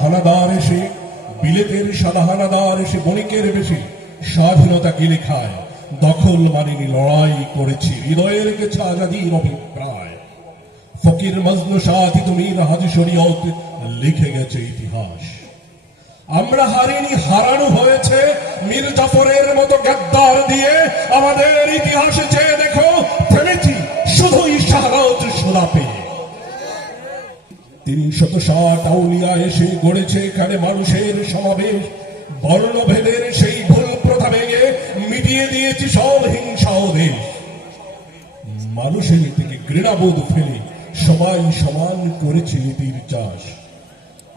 হানাদার এসে, বিলেতের সাদা হানাদার এসে, বণিকের বেশি স্বাধীনতা গিলে খায় দখল মানিনি, লড়াই করেছি, হৃদয়ের গেছে আজাদির অভিপ্রায়। ফকির মজনু সাথী তুমি হাজি শরীয়ত লিখে গেছে ইতিহাস। আমরা হারিনি, হারানো হয়েছে, মীর জাফরের মতো গদ্দার দিয়ে আমাদের ইতিহাসে চেয়ে দেখো, থেমেছি, শুধুই শাহরাজ সোনা পেয়ে তিন শত ষাট আউলিয়া এসে গড়েছে এখানে মানুষের সমাবেশ। বর্ণভেদের সেই ভুল প্রথা ভেঙে মিটিয়ে দিয়েছি সব হিংসা দেশ মানুষের থেকে ঘৃণাবোধ ফেলে সবাই সমান করেছে নীতির চাষ।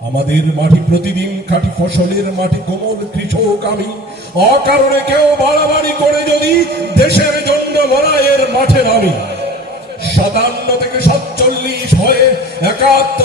আমাদের মাটি প্রতিদিন খাটি ফসলের মাটি কোমল কৃষক আমি। অকারণে কেউ বাড়াবাড়ি করে যদি দেশের জন্য লড়াইয়ের মাঠে নামি। সাতান্ন থেকে সাতচল্লিশ হয়ে লিখেছিলাম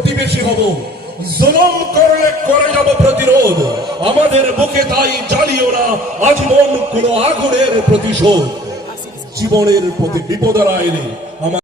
প্রতিবেশী হব। জুলুম করলে করে যাব প্রতিরোধ। আমাদের বুকে তাই জ্বালিও না আজীবন কোন আগুনের প্রতিশোধ। জীবনের প্রতি বিপদ আইনে আমার